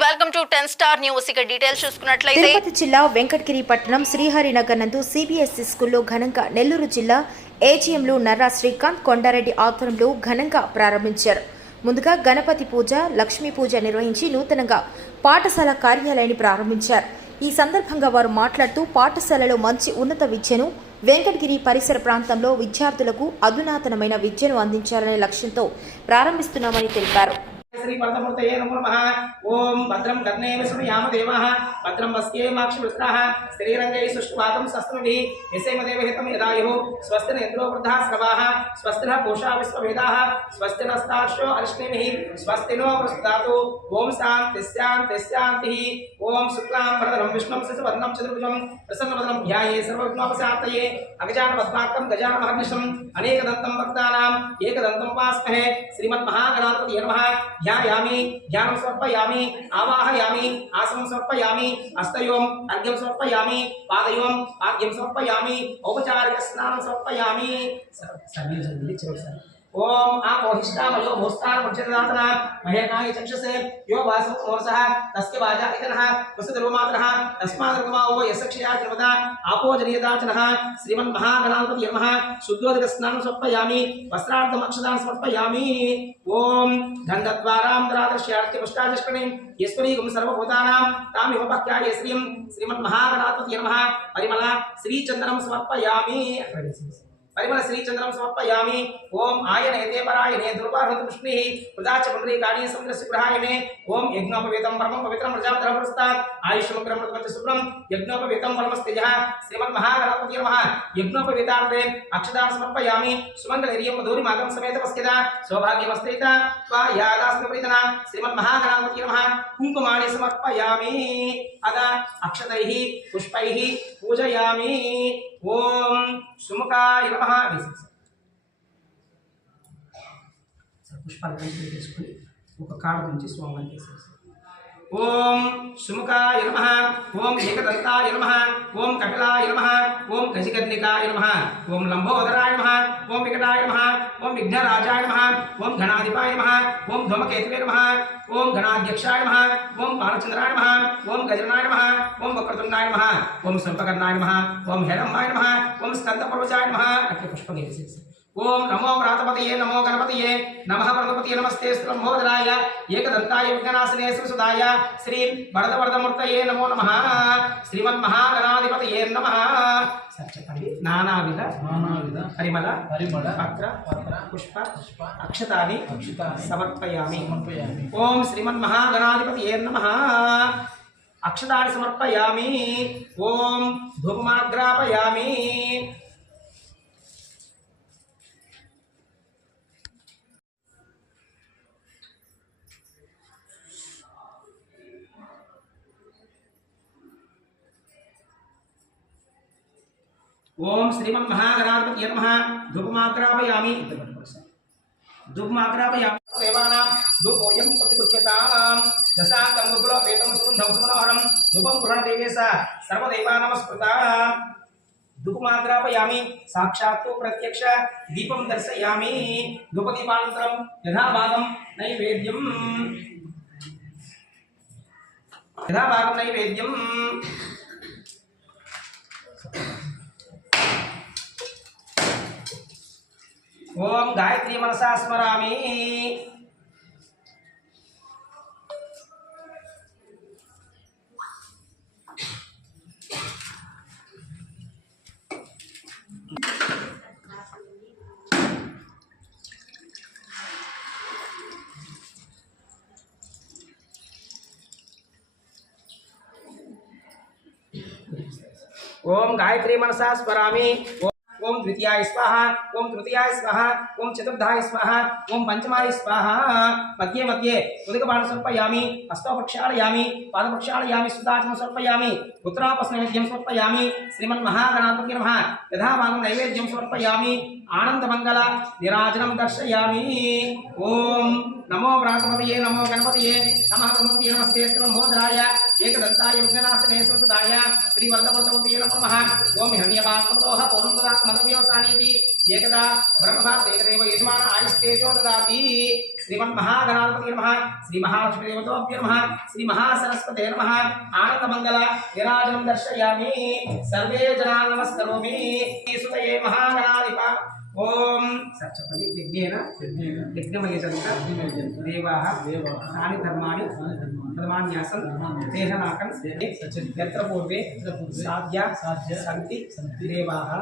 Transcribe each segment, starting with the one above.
Welcome to 10 star news. ఇక details చూసుకున్నట్లయితే తిరుపతి జిల్లా వెంకటగిరి పట్టణం శ్రీహరినగర్ నందు సిబిఎస్ఈ స్కూల్లో ఘనంగా నెల్లూరు జిల్లా ఏజీఎంలు నర్రా శ్రీకాంత్ కొండారెడ్డి ఆధ్వర్యంలో ఘనంగా ప్రారంభించారు. ముందుగా గణపతి పూజ, లక్ష్మీ పూజ నిర్వహించి నూతనంగా పాఠశాల కార్యాలయాన్ని ప్రారంభించారు. ఈ సందర్భంగా వారు మాట్లాడుతూ పాఠశాలలో మంచి ఉన్నత విద్యను, వెంకటగిరి పరిసర ప్రాంతంలో విద్యార్థులకు అధునాతనమైన విద్యను అందించాలనే లక్ష్యంతో ప్రారంభిస్తున్నామని తెలిపారు. श्री परतमूर्तये नमो नमः। ओम भद्रं कर्णेन शृणुयाम देवाः, भद्रं वस्येमाक्षिवस्त्राः, स्त्रीरङ्गैः सुष्ठुवातं शस्त्रभिः यसेमदेवहितं यदायुः। स्वस्ति न इन्द्रो वृद्धाः श्रवाः, स्वस्ति नः पूषा विश्ववेदाः, स्वस्ति नस्तार्क्ष्यो अरिष्टेभिः, स्वस्ति नो बृहस्पतिर्दधातु। ओम शान्तिः शान्तिः शान्तिः। ओम शुक्लां वरदं विष्णुं शशिवर्णं चतुर्भुजं प्रसन्नवदनं ध्यायेत् सर्वविघ्नोपशान्तये। अगजाननपद्मार्कं गजाननमहर्निशम् अनेकदन्तं भक्तानाम् एकदन्तम् उपास्महे। श्रीमन्महागणाधिपतये नमः। ध्यायामि, ध्यानं समर्पयामि, आवाहयामि, आसनं समर्पयामि, हस्तयोम् अर्घ्यं समर्पयामि, पादयोम् पाद्यं समर्पयामि, औपचारिक स्नानं समर्पयामि। ओम आपोहिष्टामयो भोस्तारमुज्जदातना महेनाय चक्षसे यो वासो मोरसः तस्य वाजा इदनः वसुधर्ममात्रः तस्मादर्गमावो यशक्षया जन्मदा आपोजनीयदाचनः। श्रीमन्महागणाधिपतये नमः। शुद्धोदकस्नानं समर्पयामि, वस्त्रार्थमक्षदानं समर्पयामि। ओम गन्धद्वारामरादर्श्यार्थिपुष्टाचष्कणीं ईश्वरीगुं सर्वभूतानां तामिवपक्याय श्रियं श्रीमन्महागणाधिपतये नमः। परिमल श्रीचन्दनं समर्पयामि, परिमल श्रीचन्द्रं समर्पयामि। ओम आयनेते परायणे दुर्वाहृतपुष्णिः प्रदाच पुण्डरीकाणी समुद्रस्य गृहायने। ओम यज्ञोपवीतं परमं पवित्रं प्रजापतिं पुरस्तात् आयुष्मग्रं मृतमञ्च शुभ्रं यज्ञोपवीतं परमस्तेजः। श्रीमन्महागणाधिपतये नमः। यज्ञोपवीतार्थे अक्षतान् समर्पयामि। सुमङ्गलैर्यं मधुरिमागं समेत वस्यता सौभाग्यमस्तेत यागास्मृतना। श्रीमन्महागणाधिपतये नमः। कुङ्कुमाणि समर्पयामि। अदा अक्षतैः पुष्पैः पूजयामि। ओम सुमुखाय नमः। पुष्पाలు తీసుకొని ఒక కాడ నుంచి స్వామిని చేసేసి ओम सुमुखाय नमः। ओम एकदन्ताय नमः। ओम कपिलाय नमः। ओम गजकर्णिकाय नमः। ओम लंबोदराय नमः। ओम विकटाय नमः। ओम विघ्नराजाय नमः। ओम गणाधिपाय नमः। ओम धूमकेतवे नमः। ओम गणाध्यक्षाय नमः। ओम बालचंद्राय नमः। ओम गजनाय नमः। ओम वक्रतुंडाय नमः। ओम सर्पकर्णाय नमः। ओम हेरम्बाय नमः। ओम स्कंदपूर्वजाय नमः। अट्ले पुष्पं ओम नमो व्रातपतये नमो गणपतये नमः। प्रगपतये नमस्ते लंबोदराय एकदंताय विघ्नासने सुसुदाय श्री वरदवरदमूर्तये नमो नमः। श्रीमन्महागणाधिपतये नमः। नानाविध परिमल पत्र पुष्प अक्षतानि समर्पयामि। ओम श्रीमन्महागणाधिपतये नमः। अक्षतानि समर्पयामि। ओम धूपमाग्रापयामि। ओम श्रीमन्महागणाधिपतये नमः। धूपमाग्रापयामि। धूपमाग्रापयामि। देवानां धूपोऽयं प्रतिगृह्यतां दशाङ्गं गुग्गुलोपेतं सुगन्धं सुमनोहरं धूपं पुराणदेवेश सर्वदेवानमस्कृतां। धूपमाग्रापयामि। साक्षात् प्रत्यक्ष दीपं दर्शयामि। धूपदीपानन्तरं यथाभागं नैवेद्यं ओम गायत्री मनसा स्मरामि। ओम गायत्री मनसा स्मरामि। ओम द्वितीयाय स्वाहा। ओम तृतीयाय स्वाहा। ओम चतुर्थाय स्वाहा। ओम पंचमाय स्वाहा। मध्ये मध्ये उदकपानं समर्पयामि। हस्तो प्रक्षालयामि। पाद प्रक्षालयामि। सुदाचनं समर्पयामि। उत्तरापस्नैवेद्यं समर्पयामि। श्रीमन्महागणाधिपतये नमः। यथाभागं नैवेद्यं समर्पयामि। आनन्दमङ्गल निराजनं दर्शयामि। ओम नमो व्रातपतये नमो गणपतये नमः। प्रमुखते नमस्ते लंबोदराय एकदंताय विघ्नासने सुसुदाय श्री वरदवरदमूर्तये नमो नमः। ओम हिरण्यपात्रमदोह पौर्णं ददातु मदव्यवसानीति एकदा ब्रह्मभारत एकदेव यजमान आयुस्तेजो ददाति श्रीमन्महागणाधिपति नमः श्रीमहालक्ष्मीदेवताभ्यो नमः श्रीमहासरस्वते नमः आनन्दमङ्गल विराजनं दर्शयामि सर्वे जनान् नमस्करोमि सुतये महागणाधिपा ओम सच्चपति यज्ञेन यज्ञमयजन्त देवाः तानि धर्माणि धर्मान्यासं देहनाकं यत्र पूर्वे साध्या सन्ति देवाः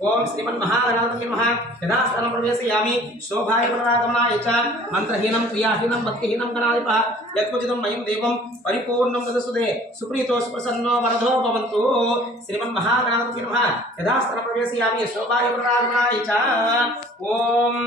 ओम श्रीमन्महागणाधिपति नमः यदा स्थलं प्रवेशयामि शोभाय पुनरागमनाय च मन्त्रहीनं क्रियाहीनं भक्तिहीनं गणाधिपः यत्क्वचितं मयं देवं परिपूर्णं तदसुदे सुप्रीतो सुप्रसन्नो वरदो भवन्तु श्रीमन्महागणाधिपति नमः यदा स्थलं प्रवेशयामि शोभाय पुनरागमनाय च ओम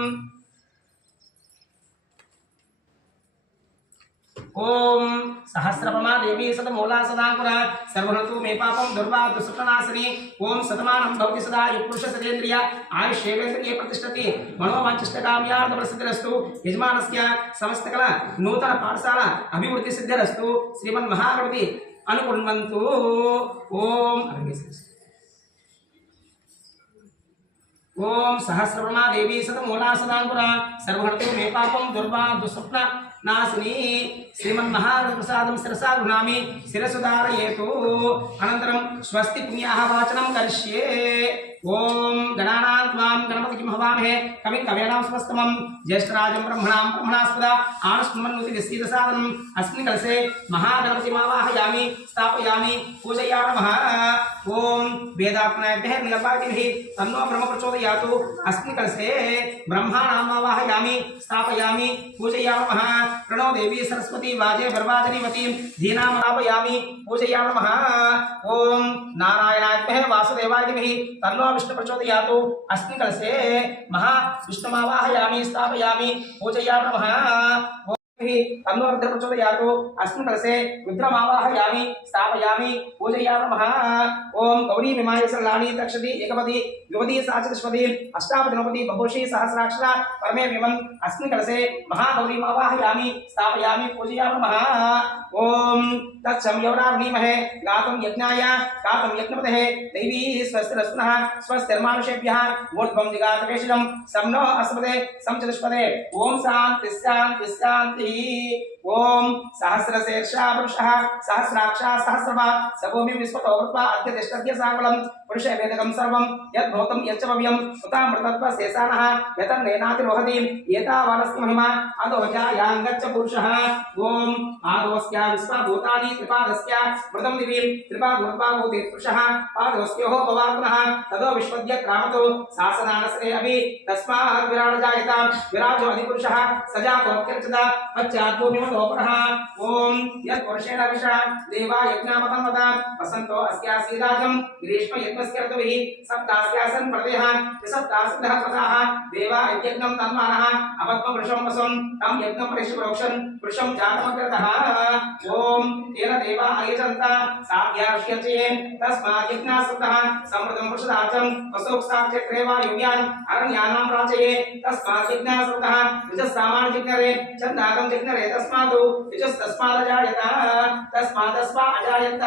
ओम सहस्रपमा देवी सतमूला सदांकुरा सर्वहतु मे पापं दुर्वा दुष्टनाशिनी ओम शतमानं भवति सदा युपुरुष सदेन्द्रिय आयुष्येवेन्द्रिये प्रतिष्ठति मनोवांछिष्टकाम्यार्थ प्रसिद्धिरस्तु यजमानस्य समस्तकल नूतन पाठशाला अभिवृद्धि सिद्धिरस्तु श्रीमन्महागणपति अनुकुण्वन्तु ओम ओम सहस्रपमा देवी सतमूला सदांकुरा सर्वहतु मे पापं दुर्वा दुष्टना नासिनी श्रीमन्महाप्रसादं शिरसा गृह्णामि शिरसु धारयेतु अनन्तरं स्वस्ति पुण्याः वाचनं करिष्ये ओम गणानां त्वां गणपतिं हवामहे कविं कवीनां स्वस्तमं ज्येष्ठराजं ब्रह्मणां ब्रह्मणास्पदा आनस्मन्नुति निश्चितसादनम् अस्मिन् कलशे महागणपतिमावाहयामि स्थापयामि पूजयामि नमः ओम वेदात्मनेभ्यः निगर्भादिभिः तन्नो ब्रह्म प्रचोदयातु अस्मिन् कलशे ब्रह्माणामावाहयामि स्थापयामि पूजयामि नमः प्रणो देवी सरस्वती वाजे बर्वाजनीवतीं धीनामावाहयामि पूजयामि नमः ओम नारायणाभ्यः वासुदेवाय धीमहि तन्नो विष्णु प्रचोदयातु अस्मिन् कलशे महा विष्णुमावाहयामि स्थापयामि पूजयामि नमः तन्नो रुद्र प्रचोदयातु अस्मिन् कलशे रुद्रमावाहयामि स्थापयामि पूजयामि नमः ओम गौरी विमाय सरलाणी तक्षति एकपदी द्विपदी साचतुष्पदी अष्टापदी बभूषी सहस्राक्षरा परमे विमन् अस्मिन् कलशे महागौरीमावाहयामि स्थापयामि पूजयामि नमः ओम तत्संयोराग्निमहे गातुं यज्ञाय गातुं यज्ञपतेः दैवी स्वस्तिरस्पुनः स्वस्तिर्मानुषेभ्यः ऊर्ध्वं जिगातवेशिलं सम्नो अस्मदे समचतुष्पदे ओम शान्ति शान्ति शान्ति ओम सहस्रशीर्षा पुरुषः सहस्राक्षा सहस्रपात् सभूमि विश्वतो भूत्वा अद्य तिष्ठत्य साकलं पुरुषे वेदकं सर्वं यद्भूतं यच्च भव्यं उतामृतत्व शेषानः यतन्नेनातिरोहति एतावानस्ति महिमा अधोजायाङ्गच्च पुरुषः ओम आदोस्या विश्वभूतानि त्रिपादस्या मृतं दिवीं त्रिपादूर्वाभूति पुरुषः पादोस्योः भवात्मनः तदो विश्वद्य क्रामतो शासनानसरे अभि तस्मात् विराट जायता विराजो अधिपुरुषः सजातोऽत्यर्चता पश्चाद्भूमिमतोपरः ओम यत्पुरुषेण विषा देवा यज्ञामतं वदा वसन्तो अस्यासीराजं ग्रीष्म यज्ञस्य ऋतुभिः सप्तास्यासन् प्रदेः सप्तासिद्धः पदाः देवा यज्ञं तन्मानः अपद्मवृषं वसं तं यज्ञं परिष्प्रोक्षन् पुरुषं जातमग्रतः ओम तेन देवा अयजन्त साध्यार्ष्यचे तस्मात् यज्ञासुतः समृद्धं पुरुषदाचं वसोक्साक्षेत्रे वा योग्यान् अरण्यानां प्राचये तस्मात् यज्ञासुतः विजस्सामान्यज्ञरे चन्दागं जिग्नरे तस्मादु विजस्तस्मादजायत तस्मादस्मा अजायत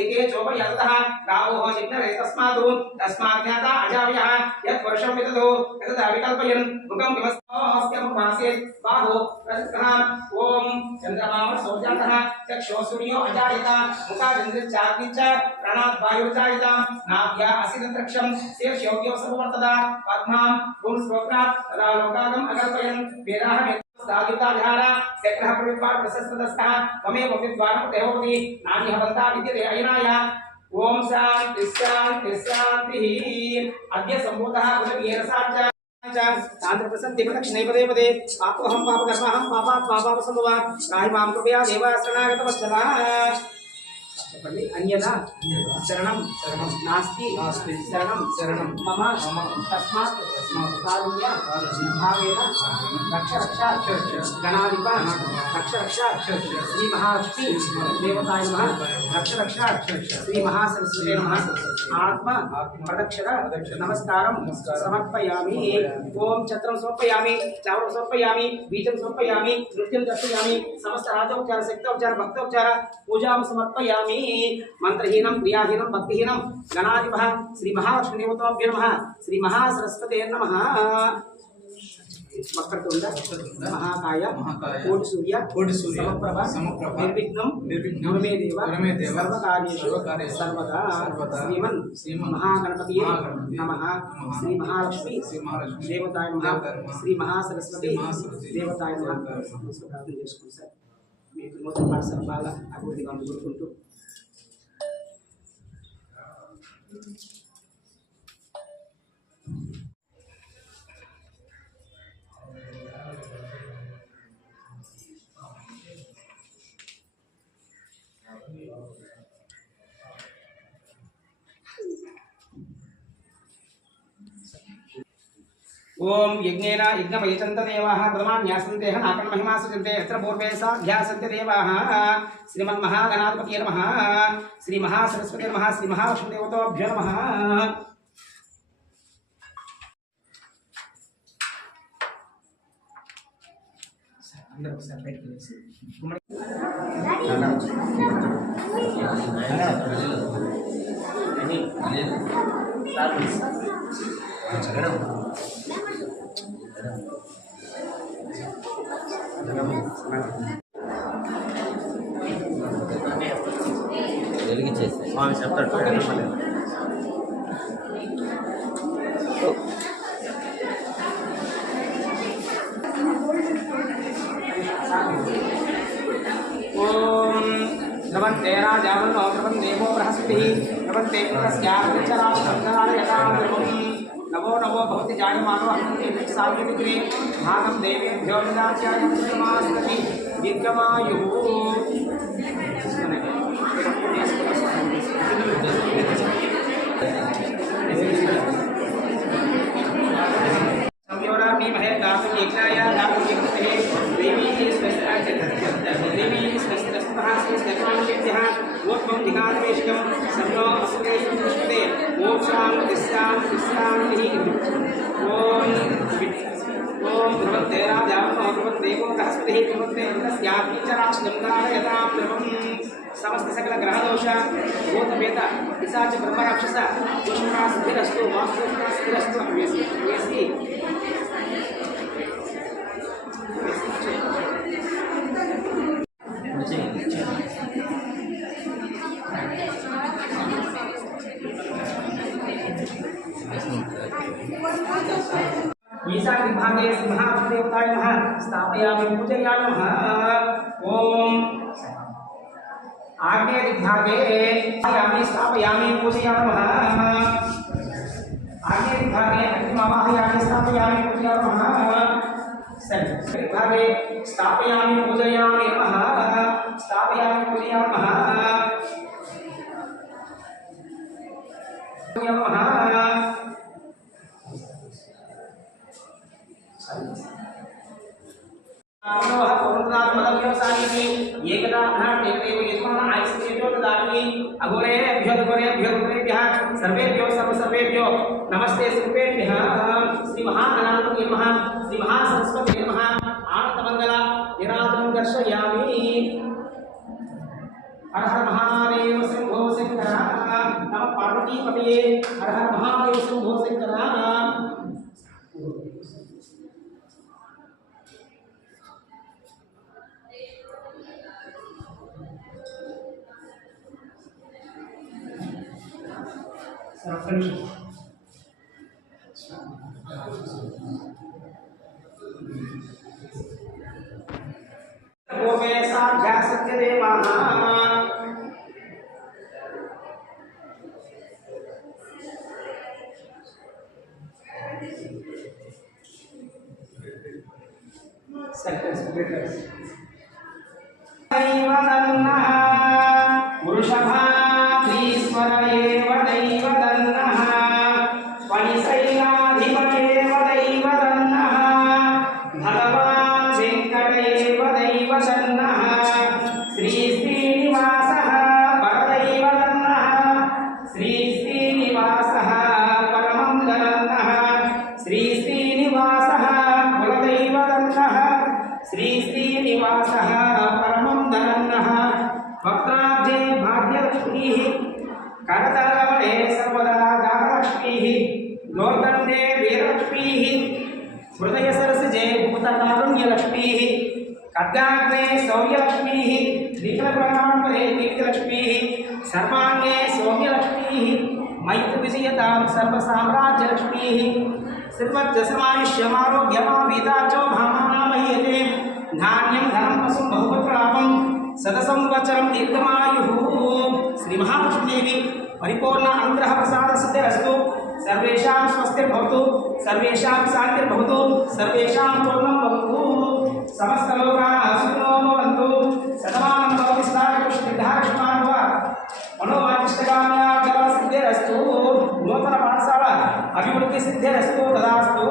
एके चोपयतः गावोः जिग्नरे तस्मादु तस्माज्ञाता अजावयः यत्वर्षं विदधो तदा विकल्पयन् मुखं किमस्मास्यमुपासेत् बाहो प्रसक्तः ओम चन्द्रमाम सौजातः चक्षुः सूर्यो अजायत मुखादिन्द्रिश्चाग्निश्च प्राणात् वायुर्जायत नाभ्या असिदन्तरिक्षं शीर्षयोग्यो सर्ववर्तदा पद्मां पुंस्वप्नात् तदा लोकागम् अकल्पयन् वेदाः साधिताधारा चक्रः प्रविद्वान् प्रशस्तदस्तः त्वमेव विद्वान् देवपति नान्यः बन्धा विद्यते अयनाय ओम शान्ति शान्ति शान्तिः अद्य सम्भूतः गुणवीर साच तांत्र प्रसन्ति प्रदक्षिणे पदे पदे पापोऽहं पापकर्माहं पापात् पापापसम्भवा त्राहि मां कृपया देव शरणागतवत्सलः अन्यदा शरणं शरणं नास्ति नास्ति शरणं शरणं मम मम तस्मात् कारुण्य भावेन रक्ष रक्ष गणाधिप रक्ष रक्ष श्री महालक्ष्मी देवताय नमः रक्ष रक्ष श्री महासरस्वती नमः आत्मा प्रदक्षिण नमस्कारं समर्पयामि ओम छत्रं समर्पयामि चावलं समर्पयामि बीजं समर्पयामि नृत्यं दर्शयामि समस्त राजोपचार शक्तोपचार भक्तोपचार पूजां समर्पयामि మంత్రహీనం క్రియాహీనం భక్తిహీనం గణాధిపః శ్రీ మహాలక్ష్మీదేవతాభ్యో నమః శ్రీ మహాసరస్వతే నమః వక్రతుండ మహాకాయ కోటి సూర్య సమప్రభ నిర్విఘ్నం గురుమే దేవ సర్వకార్యేషు సర్వదా శ్రీమన్ మహాగణపతియే నమః శ్రీ మహాలక్ష్మి దేవతాయ నమః శ్రీ మహాసరస్వతి దేవతాయ నమః ప్రార్థన చేసుకోండి సార్. మీకు నూతన పాఠశాల బాగా అభివృద్ధిగా కోరుకుంటూ ओम यज्ञेन यज्ञमयचन्त देवाः प्रथमान्यासन्तेह नाकन् महिमासजन्ते यत्र पूर्वे साध्यासन्ते देवाः श्रीमन्महागणाधिपतये नमः श्रीमहासरस्वती नमः श्रीमहालक्ष्मीदेवताभ्यो नमः. అందరూ ఒకసారి బయటికి వెళ్ళేసి వెలిగించేసి స్వామి చెప్తాడు. ओम नमस्ते राजावन्नो प्रबन्देवो बृहस्पतिः प्रबन्ते तस्यार्चराशङ्करायताम् नमो नमो भवति जायमानो हन्ते भागं देवेभ्यो विनाशाय नमस्ते दीर्घमायुः. संयोरामि महे गातुं यज्ञाय गातुं यज्ञते देवी ओत्मं दिहादेशकं सर्वो अस्ते पुष्पते मोक्षां तिस्सां ओम ध्रुवन्ते राजावन्नो ध्रुवन्देवो बृहस्पतिः ध्रुवन्ते तस्यार्चराशङ्करायतां ध्रुवम् समस्त सकल ग्रह दोष भूत वेद पिशाच ब्रह्म राक्षस दुष्टा स्थिरस्तु वास्तु स्थिरस्तु वेसी ईशान विभागे सिंहासनदेवताय नमः स्थापयामि पूजयामि नमः. ओम आग्नेय विभागे स्थापयामि पूजयामि नमः. आग्नेय विभागे अग्निमावाहयामि स्थापयामि पूजयामि नमः. विभागे स्थापयामि पूजयामि नमः. स्थापयामि पूजयामि नमः. सर्वेभ्यो नमस्ते सर्वेभ्यः श्री महागणाधिपतये नमः श्री महासरस्वती नमः. आनन्दमंगल निराजनं दर्शयामि. हर हर महादेव शंभो शंकर नमः पार्वतीपतये. हर हर महादेव शंभो शंकर. पूर्वे साध्यासन्ते देवाः वृषभाधीश्वर एव दैवदन्नः फणिशैलाधिपतेव दैवदन्नः भगवान् वेङ्कट एव दैवदन्नः श्रीश्रीनिवासः परदैवदन्नः श्रीश्रीनिवासः परमं दन्नः श्रीश्रीनिवासः कुलदैवदन्नः श्रीश्रीनिवासः परमं दन्नः वक्त्राब्जे भाग्यलक्ष्मी लक्ष्मीः करतलगमने सर्वदा दानलक्ष्मीः दोर्दण्डे वीरलक्ष्मीः हृदयसरसिजे भूतकारुण्यलक्ष्मीः खड्गाग्रे सौर्यलक्ष्मीः निखिलगुणान्वरे कीर्तिलक्ष्मीः सर्वाङ्गे सौम्यलक्ष्मीः मैत्रविजयतां सर्वसाम्राज्यलक्ष्मीः श्रीमज्जसमायुष्यमारोग्यमावीताचो भामानामह्यते धान्यं धनं वसुं बहुपुत्रलाभं शतसंवत्सरं दीर्घमायुः श्रीमहालक्ष्मीदेवी परिपूर्ण अनुग्रह प्रसाद सिद्धिरस्तु सर्वेषां स्वस्तिर्भवतु सर्वेषां शान्तिर्भवतु सर्वेषां पूर्णं भवतु समस्तलोकाः सुखिनो भवन्तु शतमानं भवति सदा दीर्घायुष्मान् मनोवाञ्छितकामना सिद्धिरस्तु नूतन पाठशाला अभिवृद्धि सिद्धिरस्तु तदास्तु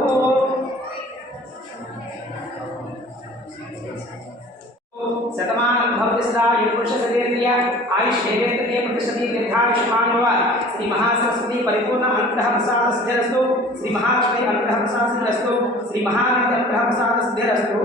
शतमानं भवति सदा पुरुषशरीर्य आयुष्येवेन्द्रिये प्रतिशती दीर्घायुष्मान् श्री महासरस्वती परिपूर्ण अनुग्रह प्रसाद सिद्धिरस्तु श्री महालक्ष्मी अनुग्रह प्रसाद सिद्धिरस्तु श्री महागणपति अनुग्रह प्रसाद सिद्धिरस्तु